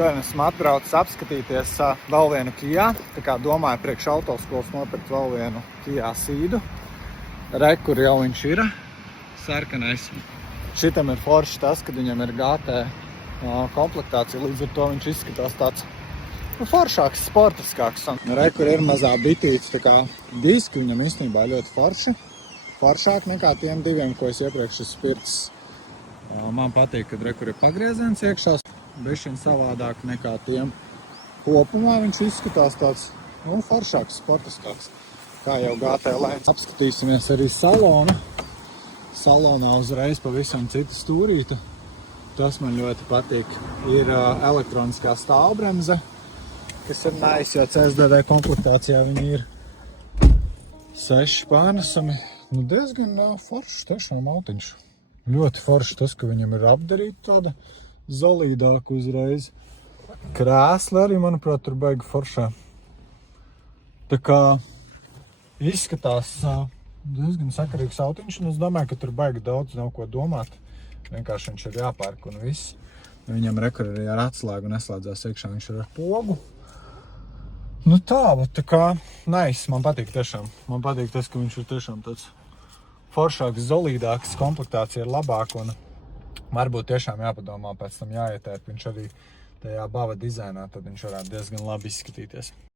Šodien esmu atbraucis apskatīties vēl vienu Kia. Tā kā domāju priekš autoskolas nopirkt vēl vienu Kia Ceedu. Re, kur jau viņš ir. Sarkanais. Šitam ir forši tas, kad viņam ir GT komplektācija. Līdz ar to viņš izskatās tāds foršāks, sportiskāks. Re, kur ir mazā bitītes, tā kā diski viņam īstenībā ļoti forši. Foršāk nekā tiem diviem, ko es iepriekš esmu pircis. Man patīk, kad re, kur ir pagrieziens iekšā. Bišķiņ savādāk nekā tiem. Kopumā viņš izskatās tāds, foršāks, sportiskāks. Kā jau GT lēns. Apskatīsimies arī salonu. Salonā uzreiz pavisam cita stūrīta. Tas man ļoti patīk. Ir elektroniskā stāvbremze, kas ir nice, jo CSDV komplektācijā viņi ir 6 pārnesami. Diezgan foršs tiešām autiņš. Ļoti forši tas, ka viņam ir apdarīta tāda zolīdāk uzreiz. Krēsli arī, manuprāt, tur baigi foršā. Tā kā izskatās diezgan sakarīgs autiņš, un es domāju, ka tur baigi daudz nav ko domāt. Vienkārši viņš ir jāpērk un viss. Viņam rekur arī ar atslēgu neslēdzās iekšā, viņš ir ar pogu. Tā kā nice, man patīk tiešām. Man patīk tas, ka viņš ir tiešām tāds foršāks, zolīdāks, komplektācija ir labāka un varbūt tiešām jāpadomā pēc tam jāietērp. Viņš arī tajā bava dizainā, tad viņš varētu diezgan labi izskatīties.